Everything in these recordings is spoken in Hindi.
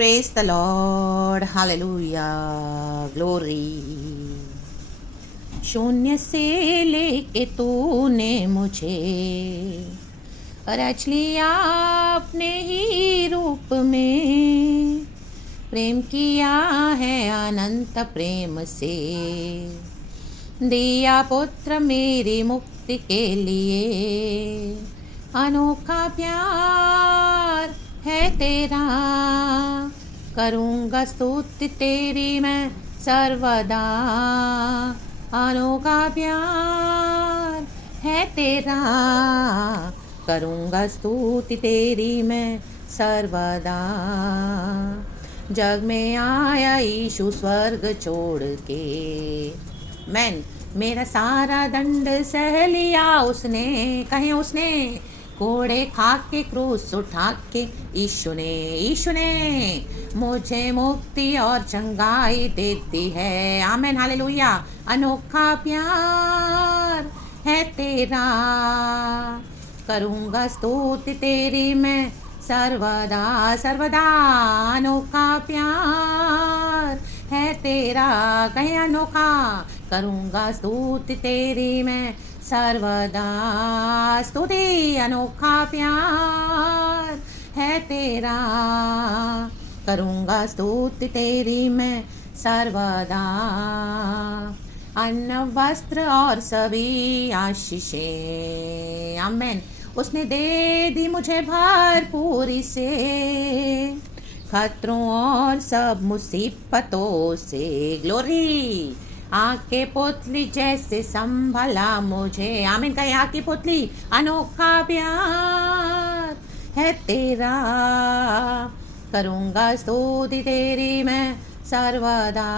Praise the Lord. Hallelujah. Glory. शून्य से लेके तूने मुझे रच लिया अपने ही रूप में, प्रेम किया है अनंत प्रेम से, दिया पुत्र मेरी मुक्ति के लिए। अनोखा प्यार है तेरा, करूँगा स्तुति तेरी मैं सर्वदा। अनोखा प्यार है तेरा, करूँगा स्तुति तेरी मैं सर्वदा। जग में आया यीशु स्वर्ग छोड़ के, मेरा सारा दंड सह लिया उसने। कहें उसने कोड़े खा के क्रूस उठा के, यीशु ने मुझे मुक्ति और चंगाई देती है। Amen hallelujah. अनोखा प्यार है तेरा, करूँगा स्तुति तेरी मैं सर्वदा सर्वदा। अनोखा प्यार है तेरा, कहीं अनोखा, करूँगा स्तुति तेरी मैं सर्वदा। स्तुति अनोखा प्यार है तेरा, करूँगा स्तुति तेरी मैं सर्वदा। अन्न वस्त्र और सभी आशीषें, आमेन, उसने दे दी मुझे भरपूरी से। खतरों और सब मुसीबतों से, ग्लोरी, आके पुतली जैसे संभला मुझे। आमीन कहे आके पुतली। अनोखा प्यार है तेरा, करूँगा स्तुति तेरी मैं सर्वदा।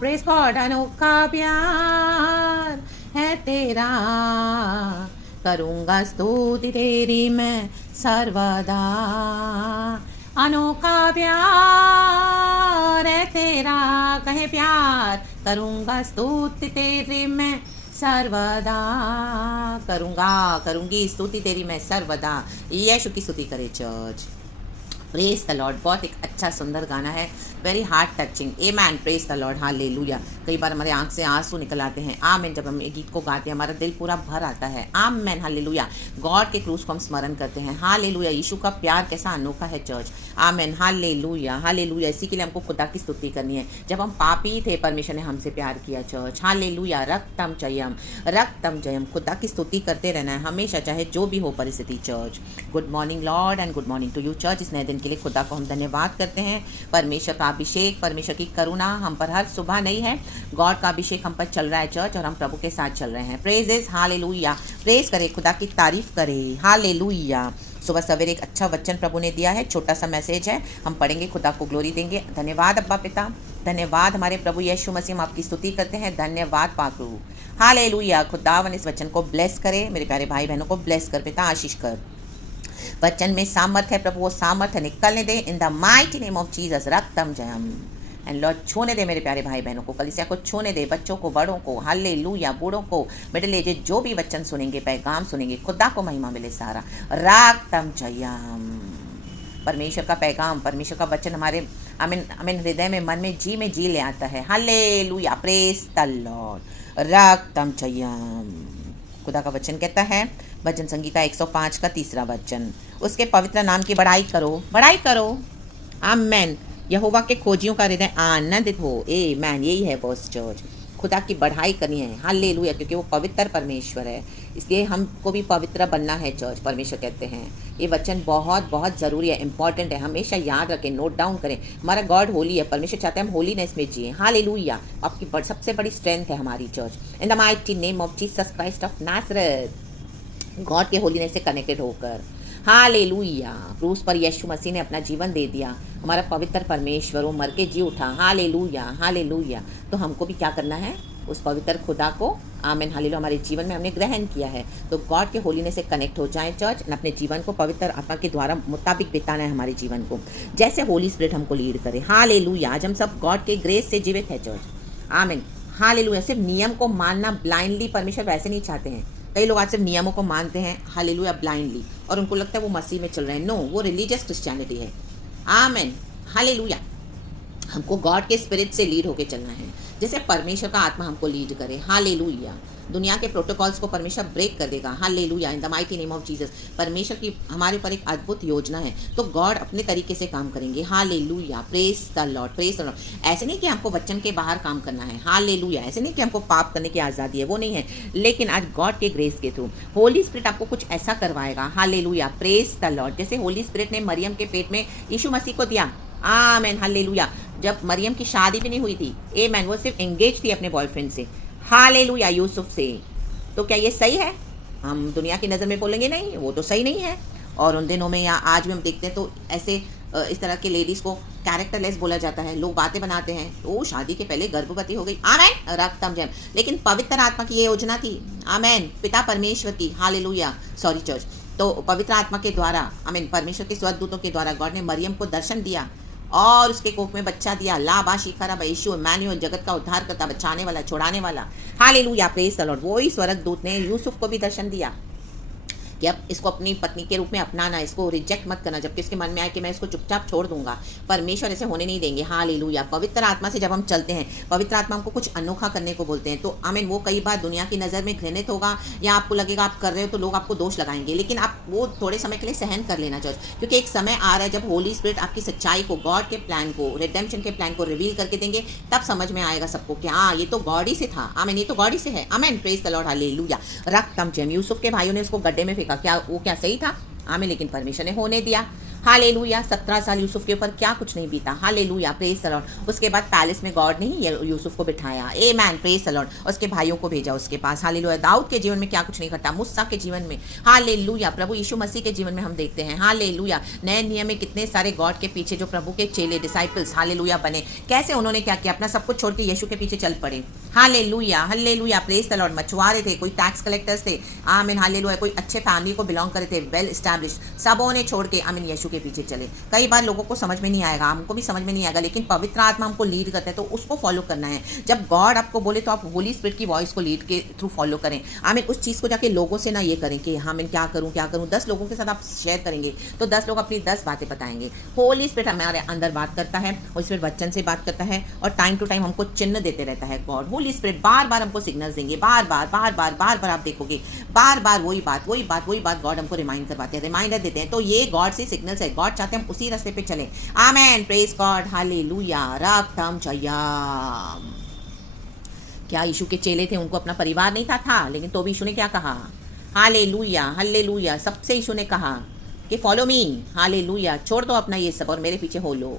Praise God. अनोखा प्यार है तेरा, करूँगा स्तुति तेरी मैं सर्वदा। अनोखा प्यार है तेरा, कहे प्यार, करूँगा स्तुति तेरी मैं सर्वदा। करूँगी स्तुति तेरी मैं सर्वदा। यीशु की स्तुति करे चर्च। Praise the Lord. बहुत एक अच्छा सुंदर गाना है, very heart touching. Amen. Praise the lord. Hallelujah. कई बार हमारे आंख से आंसू निकल आते हैं। आमेन। जब हम ये गीत को गाते हैं हमारा दिल पूरा भर आता है। आमेन। हालेलुया। गॉड के क्रूस को हम स्मरण करते हैं। हालेलुया। यीशु का प्यार कैसा अनोखा है चर्च। आमेन। हालेलुया। हालेलुया। इसी के लिए हमको खुदा की स्तुति करनी है। जब हम पापी थे परमेश्वर ने हमसे प्यार किया चर्च। हालेलुया। रक्तम जयम। खुदा की स्तुति करते रहना है हमेशा, चाहे जो भी हो परिस्थिति church. Good morning Lord and good morning to you church. इस नए दिन के लिए खुदा को हम धन्यवाद करते हैं। परमेश्वर का अभिषेक, परमेश्वर की करुणा हम पर हर सुबह नहीं है। गॉड का अभिषेक हम पर चल रहा है चर्च, और हम प्रभु के साथ चल रहे हैं। प्रेजेस। हालेलुया। प्रेज करे, खुदा की तारीफ करे। हालेलुया। सुबह सवेरे एक अच्छा वचन प्रभु ने दिया है, छोटा सा मैसेज है, हम पढ़ेंगे, खुदा को ग्लोरी देंगे। धन्यवाद अब्बा पिता, धन्यवाद हमारे प्रभु यीशु मसीह, हम आपकी स्तुति करते हैं। धन्यवाद पाकू। हालेलुया। खुदावन इस वचन को ब्लेस करे, मेरे प्यारे भाई बहनों को ब्लेस कर पिता, आशीष कर। वचन में सामर्थ्य है प्रभु, वो सामर्थ्य निकलने दे in the mighty name of Jesus. रक्तम जयम। एंड लॉर्ड छूने दे मेरे प्यारे भाई बहनों को, कलीसिया को छूने दे, बच्चों को, बड़ों को, हालेलुया, बूढ़ों को, मिडिल एज, जो भी वचन सुनेंगे, पैगाम सुनेंगे, खुदा को महिमा मिले सारा। रक्तम जयम। परमेश्वर का पैगाम, परमेश्वर का वचन हमारे अमीन हृदय में, मन में जी ले आता है। हालेलुया। Praise the lord. रक्तम जयम। खुदा का वचन कहता है, भजन संगीता 105 का 3रा वचन, उसके पवित्र नाम की बड़ाई करो। आमेन। यहोवा के खोजियों का हृदय आनंदित हो। आमेन। यही है वर्स चर्च। खुदा की बढ़ाई करनी है। हालेलुया। क्योंकि वो पवित्र परमेश्वर है, इसलिए हमको भी पवित्र बनना है चर्च। परमेश्वर कहते हैं ये वचन बहुत बहुत ज़रूरी है, इंपॉर्टेंट है, हमेशा याद रखें, नोट डाउन करें। हमारा गॉड होली है, परमेश्वर चाहते हैं हम होलीनेस में जिए। हालेलुया। आपकी सबसे बड़ी स्ट्रेंथ है हमारी church. In the mighty name of Jesus Christ of Nazareth. God के होलीनेस से कनेक्टेड होकर। हालेलुया। क्रूस पर यीशु मसीह ने अपना जीवन दे दिया, हमारा पवित्र परमेश्वर, वो मर के जी उठा। हालेलुया। हालेलुया। तो हमको भी क्या करना है, उस पवित्र खुदा को, आमीन हालेलुया, हमारे जीवन में हमने ग्रहण किया है। तो गॉड के होलीनेस से कनेक्ट हो जाएं चर्च, अपने जीवन को पवित्र आत्मा के द्वारा मुताबिक बिताना है हमारे जीवन को, जैसे होली स्पिरिट हमको लीड करे। हालेलुया। आज हम सब गॉड के ग्रेस से जीवित है चर्च। आमीन हालेलुया। सिर्फ नियम को मानना ब्लाइंडली परमेश्वर वैसे नहीं चाहते हैं। कई लोग आज सिर्फ नियमों को मानते हैं, हालेलुया, ब्लाइंडली, और उनको लगता है वो मसीह में चल रहे हैं। नो, वो रिलीजियस क्रिश्चियनिटी है। आमीन। हालेलुया। हमको गॉड के स्पिरिट से लीड होके चलना है, जैसे परमेश्वर का आत्मा हमको लीड करे। हालेलुया। दुनिया के प्रोटोकॉल्स को परमेश्वर ब्रेक कर देगा। Hallelujah, in the mighty name of Jesus. परमेश्वर की हमारे ऊपर एक अद्भुत योजना है, तो गॉड अपने तरीके से काम करेंगे। Hallelujah, praise the Lord, praise the Lord. ऐसे नहीं कि हमको वचन के बाहर काम करना है। हालेलुया, ऐसे नहीं कि हमको पाप करने की आज़ादी है, वो नहीं है, लेकिन आज गॉड के ग्रेस के थ्रू होली स्पिरिट आपको कुछ ऐसा करवाएगा। Hallelujah, praise the Lord. जैसे होली स्पिरिट ने मरियम के पेट में यीशु मसीह को दिया। आमेन, हालेलुया। जब मरियम की शादी भी नहीं हुई थी, आमेन, वो सिर्फ एंगेज थी अपने बॉयफ्रेंड से। हालेलुया, यूसुफ से। तो क्या ये सही है? हम दुनिया की नज़र में बोलेंगे नहीं, वो तो सही नहीं है। और उन दिनों में या आज भी हम देखते हैं तो ऐसे इस तरह के लेडीज़ को कैरेक्टरलेस बोला जाता है। लोग बातें बनाते हैं, वो शादी के पहले गर्भवती हो गई। आमेन, रक्तम जैम। लेकिन पवित्र आत्मा की ये योजना थी। आमेन, पिता परमेश्वर की। Hallelujah, sorry church. तो पवित्र आत्मा के द्वारा, आमीन, परमेश्वर के स्वर्गदूतों के द्वारा गॉड ने मरियम को दर्शन दिया और उसके कोख में बच्चा दिया। लाबा शिखरा यीशु इमैनुअल, जगत का उद्धार करता, बचाने वाला, छुड़ाने वाला। Hallelujah, praise the Lord. वही स्वर्गदूत ने यूसुफ को भी दर्शन दिया कि अब इसको अपनी पत्नी के रूप में अपनाना, इसको रिजेक्ट मत करना, जबकि इसके मन में आए कि मैं इसको चुपचाप छोड़ दूंगा। परमेश्वर ऐसे होने नहीं देंगे। हालेलुया। पवित्र आत्मा से जब हम चलते हैं, पवित्र आत्मा हमको कुछ अनोखा करने को बोलते हैं, तो आमीन, वो कई बार दुनिया की नज़र में घृणित होगा या आपको लगेगा आप कर रहे हो तो लोग आपको दोष लगाएंगे, लेकिन आप वो थोड़े समय के लिए सहन कर लेना चाहिए, क्योंकि एक समय आ रहा है जब होली स्पिरिट आपकी सच्चाई को, गॉड के प्लान को, रिडेम्पशन के प्लान को रिवील करके देंगे। तब समझ में आएगा सबको कि हाँ, ये तो गॉड ही से था। आमीन, ये तो गॉड ही से है। आमीन, प्रेज द लॉर्ड, हालेलुया। रक्तम जैम। यूसुफ के भाइयों ने उसको गड्ढे में फेंका, क्या वो क्या सही था? आमीन, लेकिन परमेश्वर ने होने दिया। हालेलुया। 17 साल यूसुफ के ऊपर क्या कुछ नहीं बीता। Hallelujah, praise the Lord. उसके बाद पैलेस में गॉड ने ही यूसुफ को बिठाया। Amen, praise the Lord. उसके भाइयों को भेजा उसके पास। हालेलुया। दाऊद के जीवन में क्या कुछ नहीं घटा, मूसा के जीवन में। हालेलुया। प्रभु यीशु मसीह के जीवन में हम देखते हैं। हालेलुया। नए नियम में कितने सारे गॉड के पीछे जो प्रभु के चेले, डिसाइपल्स, हालेलुया, बने। कैसे उन्होंने क्या किया? अपना सब कुछ छोड़ के यीशु के पीछे चल पड़े। Hallelujah, hallelujah, praise the Lord. मछुआरे थे, कोई टैक्स कलेक्टर्स थे, आमीन, हालेलुया, कोई अच्छे फैमिली को बिलोंग करे थे, वेल एस्टैब्लिश, सबों ने छोड़ के आमीन यीशु के पीछे चले। कई बार लोगों को समझ में नहीं आएगा, हमको भी समझ में नहीं आएगा, लेकिन पवित्र आत्मा हमको लीड करता है तो उसको फॉलो करना है। जब गॉड आपको बोले तो आप होली स्पिरिट की वॉइस को लीड के थ्रू फॉलो करें। आमीन, उस चीज़ को जाके लोगों से ना ये करें कि हाँ मैं क्या करूँ क्या करूँ। 10 लोगों के साथ आप शेयर करेंगे तो 10 लोग अपनी 10 बातें बताएंगे। होली स्पिरिट हमारे अंदर बात करता है, होली स्पिरिट वचन से बात करता है और टाइम टू टाइम हमको चिन्ह देते रहता है गॉड। होली स्पिरिट बार बार हमको सिग्नल्स देंगे, बार बार आप देखोगे, बार बार वही बात गॉड हमको रिमाइंड करवाते हैं, रिमाइंडर देते हैं। तो ये गॉड से सिग्नल्स है, गॉड चाहते हैं हम उसी रास्ते पे चलें। आमेन, प्रेज गॉड, हालेलुया, रक्तम जयम। क्या यीशु के चेले थे, उनको अपना परिवार नहीं था, लेकिन तो भी यीशु ने क्या कहा? Hallelujah, hallelujah. सबसे यीशु ने कहा कि फॉलो मी। हालेलुया, छोड़ दो अपना ये सब और मेरे पीछे हो लो।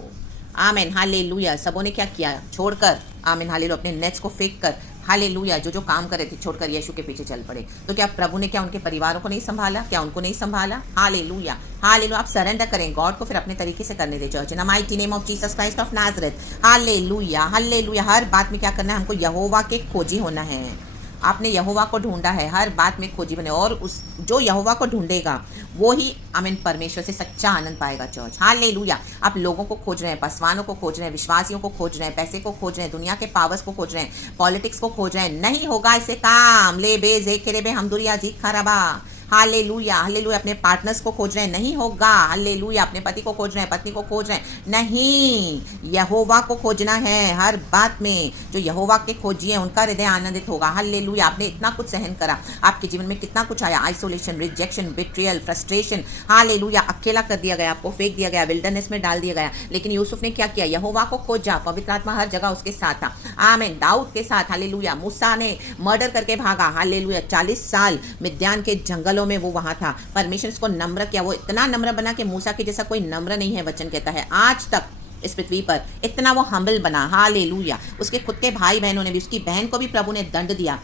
आमेन, हालेलुया। सबों ने क्या किया? छोड़कर, आमीन, हालेलुया, अपने नेट्स को फेंक कर, हालेलुया, जो काम कर रहे थे छोड़कर यीशु के पीछे चल पड़े। तो क्या प्रभु ने क्या उनके परिवारों को नहीं संभाला? क्या उनको नहीं संभाला? Hallelujah, hallelujah. आप सरेंडर करें गॉड को, फिर अपने तरीके से करने दे church in the mighty name of Jesus Christ of Nazareth. Hallelujah, hallelujah. हर बात में क्या करना है? हमको यहोवा के खोजी होना है। आपने यहोवा को ढूंढा है, हर बात में खोजी बने, और उस जो यहोवा को ढूंढेगा वो ही आमीन परमेश्वर से सच्चा आनंद पाएगा चर्च। हालेलुया। आप लोगों को खोज रहे हैं, पासवानों को खोज रहे हैं, विश्वासियों को खोज रहे हैं, पैसे को खोज रहे हैं, दुनिया के पावर्स को खोज रहे हैं, पॉलिटिक्स को खोज रहे हैं, नहीं होगा इससे काम। ले बे जे खेरे बे हम दुरिया जीत खराबा। Hallelujah, hallelujah. अपने पार्टनर्स को खोज रहे हैं, नहीं होगा। हालेलुया। अपने पति को खोज रहे हैं, पत्नी को खोज रहे हैं, नहीं, यहोवा को खोजना है हर बात में। जो यहोवा के खोजी है उनका हृदय आनंदित होगा। हालेलुया। आपने इतना कुछ सहन करा, आपके जीवन में कितना कुछ आया, isolation, rejection, betrayal, frustration. Hallelujah. अकेला कर दिया गया, आपको फेंक दिया गया, विल्डरनेस में डाल दिया गया, लेकिन यूसुफ ने क्या किया? यहोवा को खोजा। पवित्र आत्मा हर जगह उसके साथ था। आमीन। दाऊद के साथ, हालेलुया। मूसा ने मर्डर करके भागा, हालेलुया, 40 साल मिद्यान के जंगल में वो वहां था। परमेश्वर इसको नम्र किया, वो इतना नम्र बना कि मूसा के जैसा कोई नम्र नहीं है, वचन कहता है आज तक इस पृथ्वी पर। इतना वो हम्बल बना। हालेलुया। उसके खुद के भाई बहनों ने भी, उसकी बहन को भी प्रभु ने दंड दिया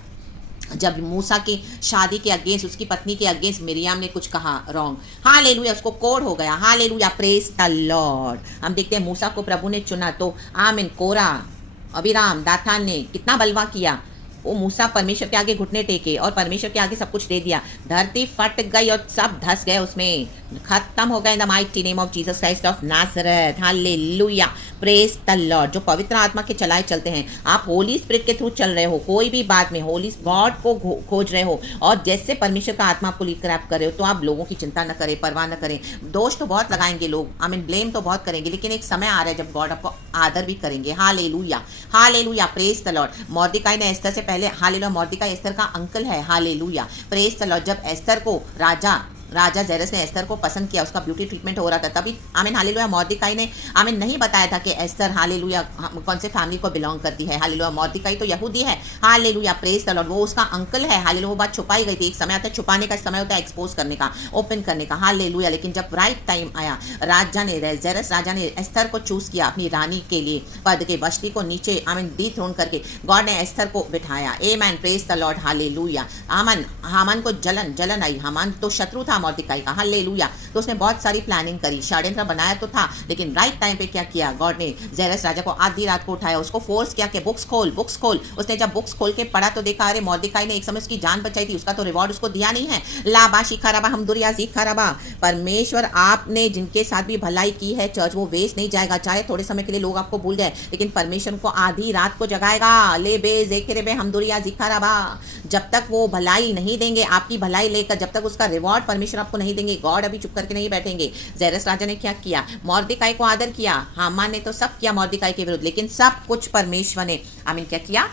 जब मूसा की शादी के अगेंस्ट, उसकी पत्नी के अगेंस्ट मिरियाम ने कुछ कहा रॉन्ग। हालेलुया। उसको कोड हो गया। Hallelujah, praise the Lord. हम देखते हैं मूसा को प्रभु ने चुना तो आमीन, कोरा, अबीराम, दातान ने कितना बलवा किया। वो मूसा परमेश्वर के आगे घुटने टेके और परमेश्वर के आगे सब कुछ दे दिया। धरती फट गई और सब धस गए उसमें। खत्म हो गया इन the mighty name of Jesus Christ of Nazareth. Hallelujah, praise the Lord. जो पवित्र आत्मा के चलाए चलते हैं, आप होली स्पिरिट के थ्रू चल रहे हो, कोई भी बात में होली गॉड को खोज रहे हो और जैसे परमेश्वर का आत्मा आपको लीड कर आप कर रहे हो, तो आप लोगों की चिंता न करें, परवाह न करें। दोष तो बहुत लगाएंगे लोग, आई मीन ब्लेम तो बहुत करेंगे, लेकिन एक समय आ रहा है जब गॉड आपको आदर भी करेंगे। Hallelujah, hallelujah, praise the lord. Mordecai ने एस्तर से पहले, हालेलुया, मोर्देकाई एस्तर का अंकल है। Hallelujah, praise the Lord. जब एस्तर को राजा जेरस ने एस्तर को पसंद किया, उसका ब्यूटी ट्रीटमेंट हो रहा था, तभी आमीन हालेलुया मोर्देकाई ने आमीन नहीं बताया था कि एस्तर हालेलुया कौन से फैमिली को बिलोंग करती है। हालेलुया, मोर्देकाई तो यहूदी है। Hallelujah, praise the Lord. वो उसका अंकल है। हालेलुया, वो बात छुपाई गई थी। एक समय आता है छुपाने का, समय होता है एक्सपोज करने का, ओपन करने का। हालेलुया, लेकिन जब राइट टाइम आया, जेरस राजा ने एस्तर को चूज किया अपनी रानी के लिए, पद के वष्टी को नीचे आमीन डिथ्रोन करके गॉड ने एस्तर को बिठाया। Amen, praise the lord. Hallelujah. Haman को जलन आई। हामान तो शत्रु था मोर्देकाई का। हालेलुया, तो उसने बहुत सारी प्लानिंग करी, षड्यंत्र बनाया तो था, लेकिन राइट टाइम पे क्या किया, गॉड ने जेरस राजा को आधी रात को उठाया, उसको फोर्स किया कि बुक्स खोल। उसने जब बुक्स खोल के पढ़ा तो देखा, अरे मोर्देकाई ने एक समय उसकी जान बचाई थी, उसका तो रिवॉर्ड उसको दिया नहीं है। लाबा शिखाराबा हमदुरिया शिखाराबा। परमेश्वर आपने जिनके साथ भी भलाई की है चर्च, वो वेस्ट नहीं जाएगा। चाहे थोड़े समय के लिए लोग आपको भूल जाए, लेकिन परमेश्वर को आधी रात को जगाएगा। ले बे जेकेरे बे हमदुरिया शिखाराबा। जब तक वो भलाई नहीं देंगे, आपकी भलाई लेकर, जब तक उसका रिवॉर्ड परमेश्वर आपको नहीं देंगे, गॉड अभी चुप करके नहीं बैठेंगे। जेरस राजा ने क्या किया, मोर्देकाई को आदर किया। हामान ने तो सब किया मोर्देकाई के विरुद्ध, लेकिन सब कुछ परमेश्वर ने आमीन क्या किया,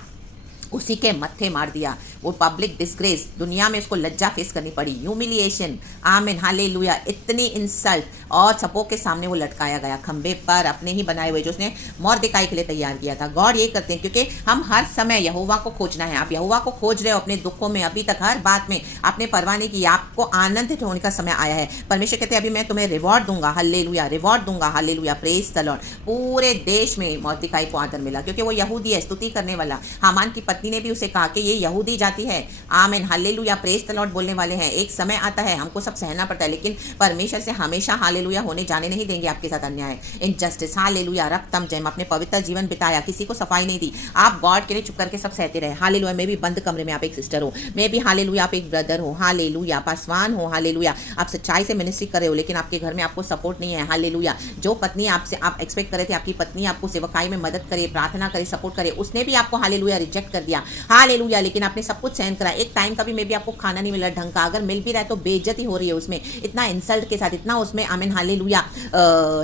उसी के मत्थे मार दिया। वो पब्लिक डिस्ग्रेस, दुनिया में उसको लज्जा फेस करनी पड़ी, ह्यूमिलिएशन। आमीन हालेलुया, इतनी इंसल्ट, और सबों के सामने वो लटकाया गया खंबे पर, अपने ही बनाए हुए, जो उसने मोर्देकाई के लिए तैयार किया था। गॉड ये करते हैं क्योंकि हम हर समय यहोवा को खोजना है। आप यहोवा को खोज रहे हो अपने दुखों में, अभी तक हर बात में आपने परवाह नहीं की, आपको आनंदित होने का समय आया है। परमेश्वर कहते हैं अभी मैं तुम्हें रिवॉर्ड दूंगा। हालेलुया, रिवॉर्ड दूंगा। Hallelujah, praise the Lord. पूरे देश में मोर्देकाई को आदर मिला क्योंकि वो यहूदी है, स्तुति करने वाला। हामान की पत्नी ने भी उसे कहा कि ये यहूदी जाति है। आमीन हालेलुया, प्रेज द लॉर्ड बोलने वाले हैं। एक समय आता है हमको सब सहना पड़ता है, लेकिन परमेश्वर से हमेशा हालेलुया होने जाने नहीं देंगे आपके साथ अन्याय, इनजस्टिस। हालेलुया, रक्तम जयम, अपने पवित्र जीवन बिताया, किसी को सफाई नहीं दी, आप गॉड के लिए चुप करके सब सहते रहे। हालेलुया, मैं भी बंद कमरे में आप एक सिस्टर हो, मैं भी हालेलुया आप एक ब्रदर हो। हालेलुया, पासवान हो। हालेलुया, आप सच्चाई से मिनिस्ट्री कर रहे हो, लेकिन आपके घर में आपको सपोर्ट नहीं है। हालेलुया, जो पत्नी आपसे आप एक्सपेक्ट करे थे आपकी पत्नी आपको सेवकाई में मदद करे, प्रार्थना करे, सपोर्ट करे, उसने भी आपको हालेलुया रिजेक्ट कर दिया। हालेलुया, लेकिन आपने सब कुछ सहन करा। एक टाइम का भी मे भी आपको खाना नहीं मिला ढंग का, अगर मिल भी रहा है तो बेइज्जती हो रही है उसमें, इतना इंसल्ट के साथ, इतना उसमें आमीन हालेलुया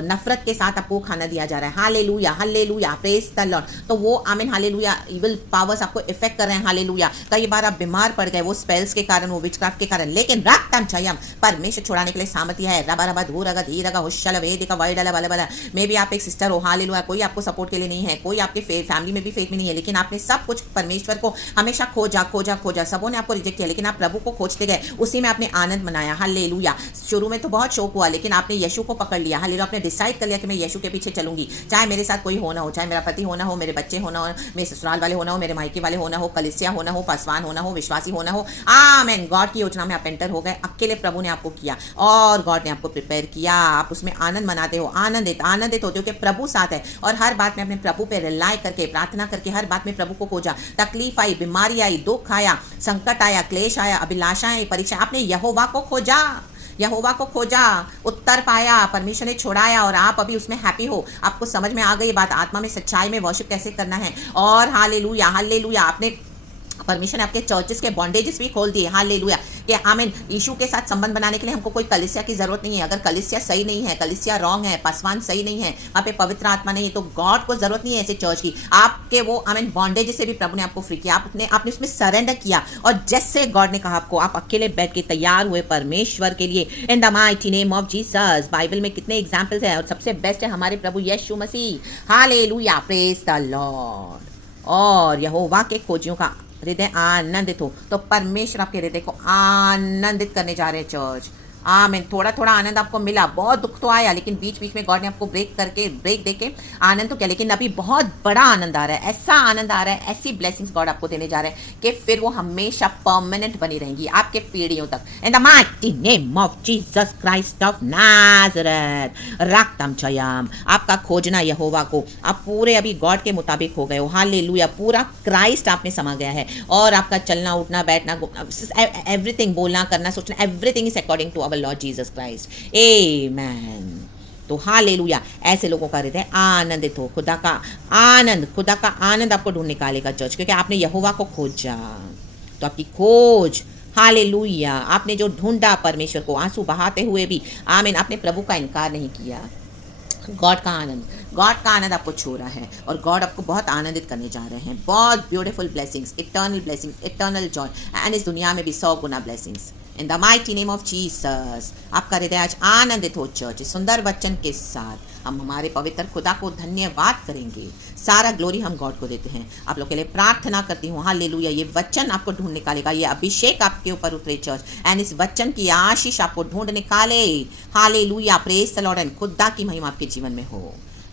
नफरत के साथ आपको खाना दिया जा रहा है। Hallelujah, hallelujah, praise the Lord. तो वो आमीन हालेलुया इविल पावर्स आपको इफेक्ट कर रहे हैं। हालेलुया, कई बार आप बीमार पड़ गए वो स्पेल्स के कारण, वो विचक्राफ्ट के कारण, लेकिन रक्तम जयम, परमेश्वर छुड़ाने के लिए सामर्थ्य है। रबा रबा धूरगा धीरगा हुशल वेदिका वैडला बला बला। मे भी आप एक सिस्टर हो। हालेलुया, कोई आपको सपोर्ट के लिए नहीं है, कोई आपके फैमिली में भी फेथ में नहीं है, लेकिन आपने सब कुछ परमेश्वर को हमेशा खोजा खोजा खोजा, सबों ने आपको रिजेक्ट किया, लेकिन आप प्रभु को खोजते गए, उसी में आपने आनंद मनाया। हालेलुया, शुरू में तो बहुत शौक हुआ, लेकिन आपने यीशु को पकड़ लिया। हालेलुया, आपने डिसाइड कर लिया कि मैं यीशु के पीछे चलूंगी, चाहे मेरे साथ कोई होना हो, चाहे मेरा पति होना हो, मेरे बच्चे होना हो, मेरे ससुराल वाले होना हो, मेरे मायके वाले होना हो, कलिसिया होना हो, पासवान होना हो, विश्वासी होना हो। आमीन, गॉड की योजना में आप एंटर हो गए, अकेले प्रभु ने आपको किया और गॉड ने आपको प्रिपेयर किया। आप उसमें आनंद मनाते हो, आनंदित होते हो कि प्रभु साथ है, और हर बात में अपने प्रभु पे रिलाई करके, प्रार्थना करके, हर बात में प्रभु को खोजा। तकलीफ आई, बीमारी आई, दुख आया, संकट आया, क्लेश आया, अभिलाषाएं, परीक्षा, आपने यहोवा को खोजा, यहोवा को खोजा, उत्तर पाया, परमेश्वर ने छोड़ाया, और आप अभी उसमें हैप्पी हो। आपको समझ में आ गई बात, आत्मा में सच्चाई में वर्शिप कैसे करना है। और हालेलुया, हालेलुया, आपने परमेश्वर ने आपके चर्चेस के बॉन्डेजेस भी खोल दिए। हालेलुया, कि आमीन, यीशु के साथ संबंध बनाने के लिए हमको कोई कलिसिया की जरूरत नहीं है। अगर कलिसिया सही नहीं है, कलिसिया रॉन्ग है, पासवान सही नहीं है, वहाँ पे पवित्र आत्मा नहीं है, तो गॉड को जरूरत नहीं है ऐसे चर्च की। आपके वो आमीन बॉन्डेज से भी प्रभु ने आपको फ्री किया, आपने उसमें सरेंडर किया, और जैसे गॉड ने कहा आपको, आप अकेले बैठ के तैयार हुए परमेश्वर के लिए। In the mighty name of Jesus. Bible में कितने एग्जाम्पल्स हैं, और सबसे बेस्ट है हमारे प्रभु यीशु मसीह। Hallelujah, praise the lord. और यहोवा के खोजियों का हृदय आनंदित हो, तो परमेश्वर आपके हृदय को आनंदित करने जा रहे हैं चर्च। आमीन, थोड़ा थोड़ा आनंद आपको मिला, बहुत दुख तो आया, लेकिन बीच बीच में गॉड ने आपको ब्रेक देके आनंद तो किया, लेकिन अभी बहुत बड़ा आनंद आ रहा है, ऐसा आनंद आ रहा है, ऐसी ब्लेसिंग्स गॉड आपको देने जा रहे हैं कि फिर वो हमेशा परमानेंट बनी रहेंगी आपके पीढ़ियों तक। In the mighty name of Jesus Christ of Nazareth. रक्तम जयम, आपका खोजना यहोवा को, आप पूरे अभी गॉड के मुताबिक हो गए हो। हालेलुया, पूरा क्राइस्ट आप में समा गया है, और आपका चलना उठना बैठना, एवरीथिंग, बोलना करना सोचना, everything is according to our Lord Jesus Christ. Amen. तो हालेलुया, ऐसे लोगों का हृदय आनंदित हो, खुदा का आनंद आपको ढूंढ निकालेगा चर्च, क्योंकि आपने यहोवा को खोजा। तो आपकी खोज, हालेलुया, आपने जो ढूंढा परमेश्वर को, आंसू बहाते हुए भी, आमीन, आपने प्रभु का इनकार नहीं किया। गॉड का आनंद आपको छू रहा है, और गॉड आपको बहुत आनंदित करने जा रहे हैं। बहुत beautiful blessings, eternal joy, and इस दुनिया में भी 100 गुना blessings in the mighty name of Jesus. आपका हृदय आज आनंदित हो चर्च। इस सुंदर वचन के साथ हम हमारे पवित्र खुदा को धन्यवाद करेंगे। सारा ग्लोरी हम गॉड को देते हैं। आप लोग के लिए प्रार्थना करती हूँ, हालेलुया, ये वचन आपको ढूंढ निकालेगा, ये अभिषेक आपके ऊपर उतरे चर्च, एंड इस वचन की आशीष आपको ढूंढ निकाले। Hallelujah, praise the Lord, and खुदा की महिमा आपके जीवन में हो।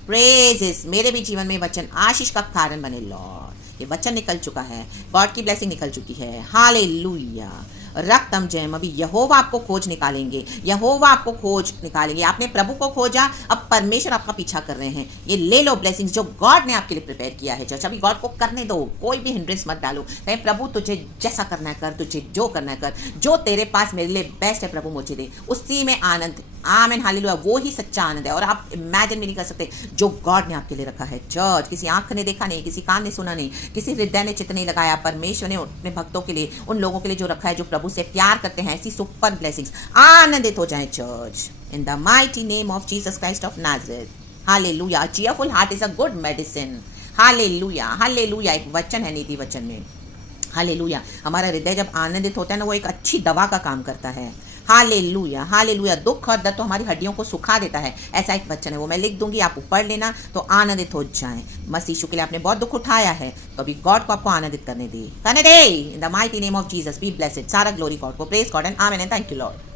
प्रेजेस, मेरे भी जीवन में वचन आशीष का कारण बने लॉर्ड। ये वचन निकल चुका है, गॉड की ब्लेसिंग निकल चुकी है। हालेलुया, रक्तम जयम। अभी यहोवा आपको खोज निकालेंगे, यहोवा आपको खोज निकालेंगे। आपने प्रभु को खोजा, अब परमेश्वर आपका पीछा कर रहे हैं। ये ले लो ब्लेसिंग्स जो गॉड ने आपके लिए प्रिपेयर किया है चर्च। अभी गॉड को करने दो, कोई भी हिंड्रेंस मत डालो। कहीं प्रभु तुझे जैसा करना है कर, तुझे जो करना है कर, जो तेरे पास मेरे लिए बेस्ट है प्रभु मुझे दे, उसी में आनंद। आमीन, हालेलुया, वो ही सच्चा आनंद है। और आप इमेजिन भी नहीं कर सकते जो गॉड ने आपके लिए रखा है चर्च। किसी आंख ने देखा नहीं, किसी कान ने सुना नहीं, किसी हृदय ने चित्त नहीं लगाया, परमेश्वर ने अपने भक्तों के लिए, उन लोगों के लिए जो रखा है जो प्रभु से प्यार करते हैं। ऐसी सुपर ब्लेसिंग्स, आनंदित हो जाएं church in the mighty name of Jesus Christ of Nazareth. Hallelujah, cheerful heart is a good medicine. Hallelujah, hallelujah, एक वचन है नीति वचन में। हालेलुया, हमारा हृदय जब आनंदित होता है ना, वो एक अच्छी दवा का काम करता है। हालेलुया, हालेलुया, दुख और दर्द तो हमारी हड्डियों को सुखा देता है, ऐसा एक वचन है, वो मैं लिख दूंगी, आप पढ़ लेना तो आनंदित हो जाएं। मसीह यीशु के लिए आपने बहुत दुख उठाया है, तो अभी गॉड को आपको आनंदित करने दे in the mighty name of Jesus. Be blessed. सारा ग्लोरी गॉड को, praise God and amen and thank you Lord.